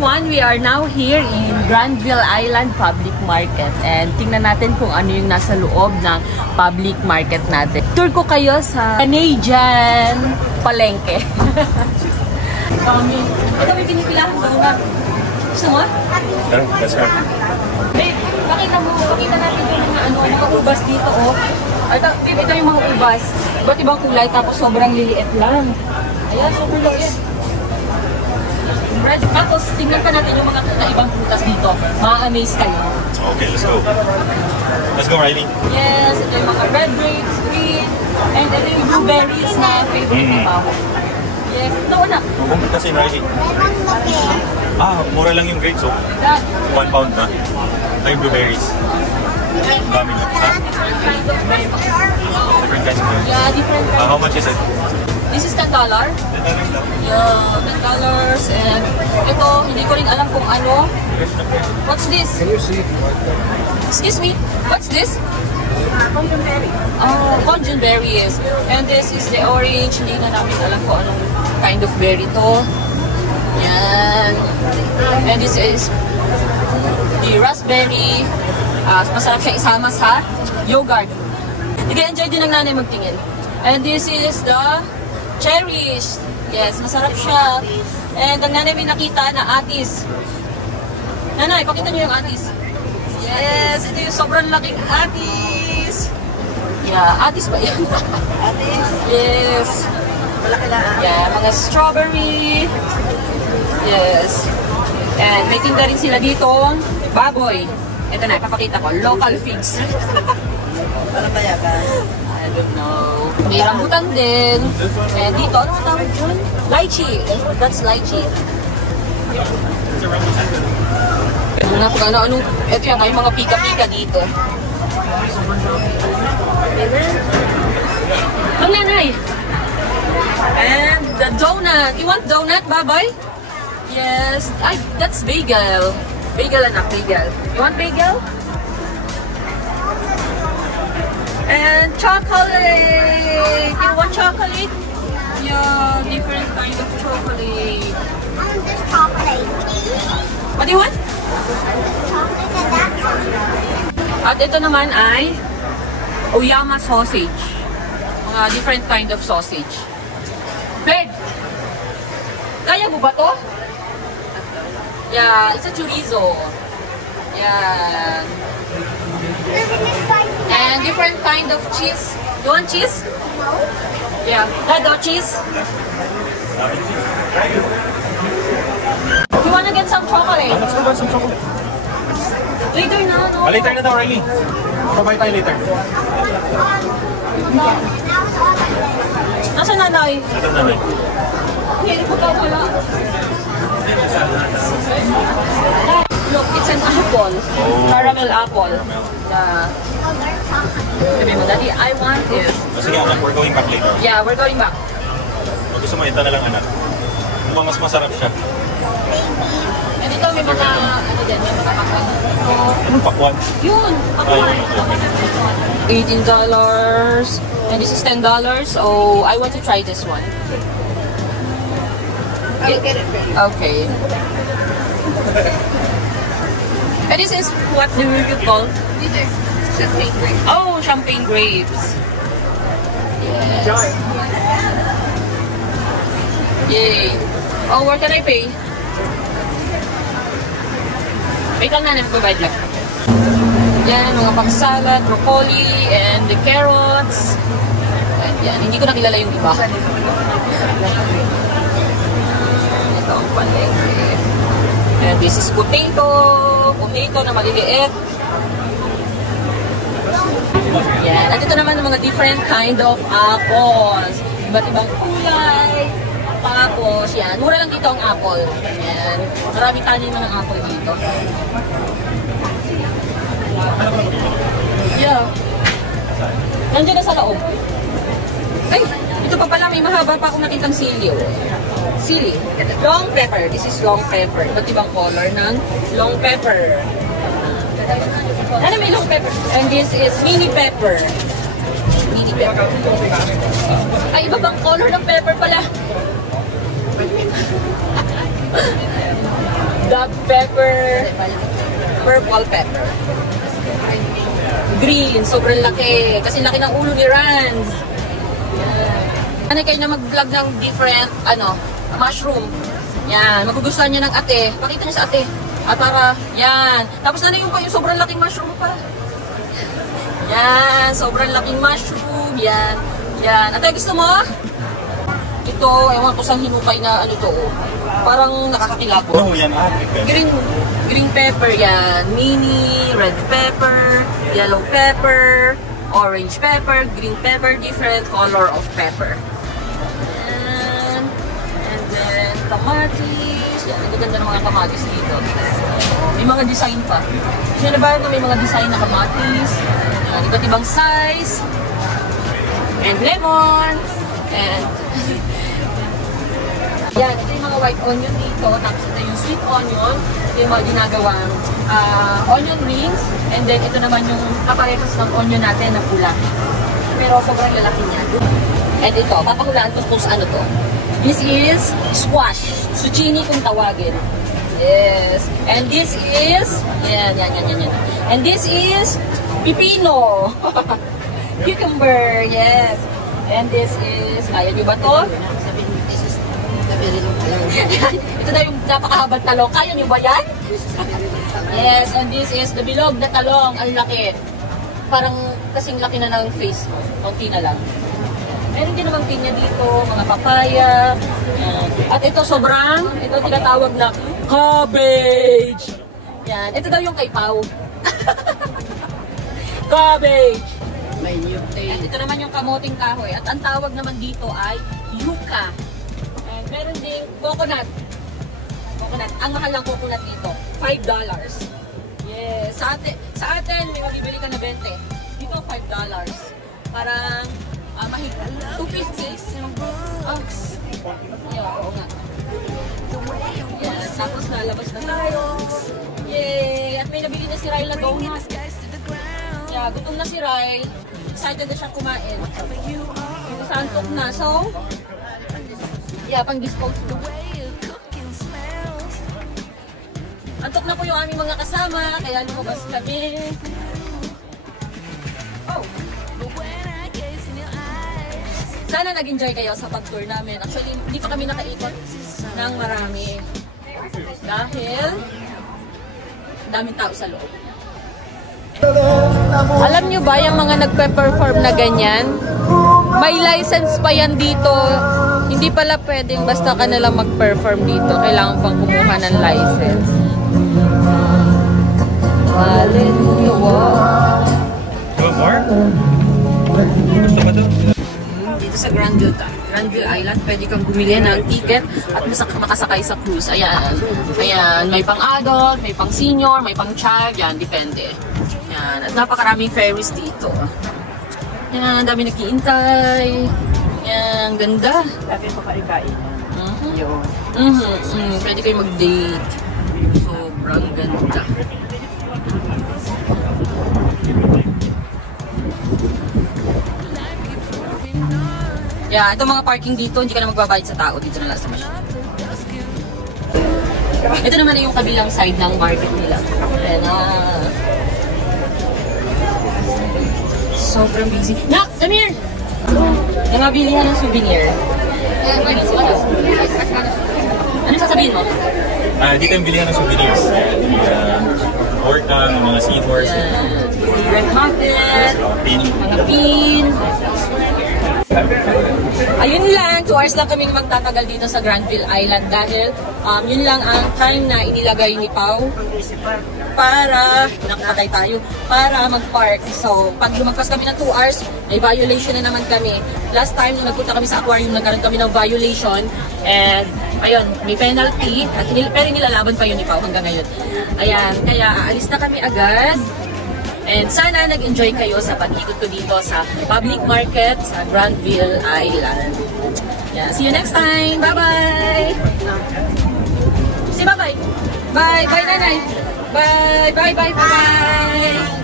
everyone, we are now here in Granville Island Public Market and tingnan natin kung ano yung nasa loob ng public market natin. Tour ko kayo sa Canadian Palengke. Ito may pinipilahan daw na. Gusto mo? That's right. Babe, pakita natin yung mga ubas dito, oh. Babe, ito yung mga ubas. Iba't ibang kulay tapos sobrang liliit lang. Ayan, super liit. Red. Tapos, tingnan pa natin yung mga ibang prutas dito. Ma-amaze kayo. Okay, let's go. Let's go, Riley. Yes, ito yung mga red grapes, green, and ito yung blueberries na favorite ni Pao. Yes, ito na. Bumalik kasi, Riley. Mura lang yung grapes, oh. 1 pound na. Ay, yung blueberries. Dami na. Different kinds of berries. Different kinds of berries. Yeah, different kinds. How much is it? This is $10. $10 lang. Yeah, $10. And ito, hindi ko rin alam kung ano. What's this? Can you see? Excuse me, what's this? Conjunberry. Oh, conjunberries. And this is the orange. Hindi na namin alam kung anong kind of berry to. Yan. And this is the raspberry. Masarap siya isama sa yogurt. Nag-enjoy din ng nanay magtingin. And this is the cherries. Yes, masarap siya. And ang nanay may nakita na atis. Nanay, pakita niyo yung atis. Yes, ito yung sobrang laking atis. Yeah, atis ba yan? Atis. Yes. Malaki na. Yeah, mga strawberry. Yes. And may tinda rin sila dito. Baboy. Ito na, ipapakita ko. Local figs. Ano kaya ba? I don't know. May rambutan din. And dito, ano ang tawag dyan? Lychee. That's lychee. Mga kung ano-ano. Ito yan, may mga pika-pika dito. Ang nanay. And the donut. You want donut, baboy? Yes. Ay, that's bagel. Bagel anak, bagel. You want bagel? And chocolate! You want chocolate? Yeah, different kind of chocolate. I want this chocolate. What do you want? Chocolate and that chocolate. At ito naman ay Oyama sausage. Mga different kind of sausage. Bed! Kaya mo ba to? Yeah, it's a chorizo. Yeah. And different kind of cheese. You want cheese? No. Yeah. Hello, cheese. You wanna get some chocolate? Let's go buy some chocolate. Later na, no? Later na daw, Riley. Pabay tayo later. Nasa nanay? Ito na, Riley. Hindi ko pa wala. Look, it's an apple. Caramel apple. Sabi mo, Daddy, I want this. Sige, anak, we're going back later. Yeah, we're going back. Pag gusto mo, ito na lang, anak. Kung mas masarap siya. And ito may mga, ano din, may mga pakwan. Anong pakwan? Yun, pakwan. $18. And this is $10. So, I want to try this one. I'll get it ready. Okay. And this is, what do you call? These are champagne grapes. Oh, champagne grapes. Yes. Yay. Oh, where can I pay? Wait lang na, nag-provide lang. Yan, mga pang-salad, broccoli, and the carrots. And yan, hindi ko nakilala yung iba. Ito ang palengke. And this is potato. Potato na maliliit. Yan. At ito naman ang mga different kind of apples. Iba't ibang kulay. Tapos, yan. Mura lang dito ang apple. Yan. Marami tanin mga apple dito. Yeah. Nandiyan na sa loob. Ay, ito pa pala. May mahaba pa akong nakitang sili. Sili. Long pepper. This is long pepper. Iba't ibang color ng long pepper. Ano may long pepper? And this is mini pepper. Mini pepper. Ay, iba bang color ng pepper pala? black pepper, purple pepper. Green, sobrang laki. Kasi laki ng ulo ni Ranz. Ano kayo na mag-vlog ng different, mushroom. Yan, magugustuhan niya ng ate. Pakita niya sa ate. At para, yan. Tapos na yung sobrang laking mushroom pa. Yan, sobrang laking mushroom. Yan, yan. Ate, gusto mo? Ito, ewan ko saan hinukay na to. Parang nakakakilabo. Oo, yan, African. Green pepper, yan. Mini, red pepper, yellow pepper, orange pepper, green pepper, different color of pepper. And then, kamatis. Yan, ang ganda ng mga kamatis dito. May mga design pa. Sino ba ito? May mga design na kamatis. Yan, iba't ibang size. And lemon. And yan, ito yung mga white onion dito. Tapos ito yung sweet onion. Ito yung mga ginagawang onion rings. And then ito naman yung kaparehas ng onion natin na pula. Pero sobrang lalaki niya. And ito, papahulaan ko kung ano to. This is squash. Zucchini kung tawagin. Yes. And this is, yan. And this is pipino. Cucumber, yes. And this is, kaya nyo ba to? Ito na yung napakahabang talong. Kaya nyo ba yan? Yes, and this is the bilog na talong. Ang laki. Parang kasing laki na ng face mo. Kunti na lang. Meron din naman pinya dito, mga papaya. At ito ito tinatawag na cabbage. Yan. Ito daw yung kay Pau. Cabbage. May new taste. At ito naman yung kamoting kahoy. At ang tawag naman dito ay yuca. And meron ding coconut. Ang mahal ng coconut dito, $5. Yes. Sa atin, may mabibili ka na 20. Dito, $5. Parang mahigit. 250. Oo nga. Yan. Tapos nalabas na tayo. Yay! At may nabili na si Ryle na donut. Yeah, gutom na si Ryle. Excited na siya kumain. Santok na. So, yeah, pang-dispose na. Antok na po yung aming mga kasama, kaya lumabas kami. Oh! Sana nag-enjoy kayo sa pag-tour namin. Actually, hindi pa kami nakaikot ng marami. Dahil, daming tao sa loob. Alam nyo ba yung mga nagpe-perform na ganyan? May license pa yan dito. Hindi pala pwedeng basta ka nalang mag-perform dito. Kailangan pang kumuha ng license. Go more? Gusto ka doon? Dito sa Granville Island, pwede kang bumili ng ticket at makasakay sa cruise. Ayan. Ayan. May pang-adult, may pang-senior, may pang-child. Yan, depende. Yan. At napakaraming ferries dito. Yan, dami nag-iintay. Yan, ganda. Dati pa kain-kain. Yun. Pwede kayo mag-date. Sobrang ganda. Yeah, itong mga parking dito, hindi ka na magbabayad sa tao. Dito na lang sa machine. Ito naman na yung kabilang side ng market nila. Ayan na. Sobrang busy. Nak! Come here! Namabilihan ng souvenir. Ano sasabihin mo? Dito yung bilihan ng souvenirs. Orca, mga seahorse. Red market, Pin. mga pin. Ayun lang, 2 hours lang kaming magtatagal dito sa Granville Island dahil yun lang ang time na inilagay ni Pau para, nakapatay tayo, para mag-park. So, pag lumagpas kami ng 2 hours, may violation na naman kami. Last time, nung nagpunta kami sa aquarium, nagkaroon kami ng violation. And, ayun, may penalty. At pero nilalaban pa yun ni Pau hanggang ngayon. Ayan, kaya aalis na kami agad. And sana nag-enjoy kayo sa pag-ikot ko dito sa public market sa Granville Island. Yeah, see you next time. Bye-bye! Say bye-bye! Bye! Bye, nanay! Bye! Bye! Bye! Bye!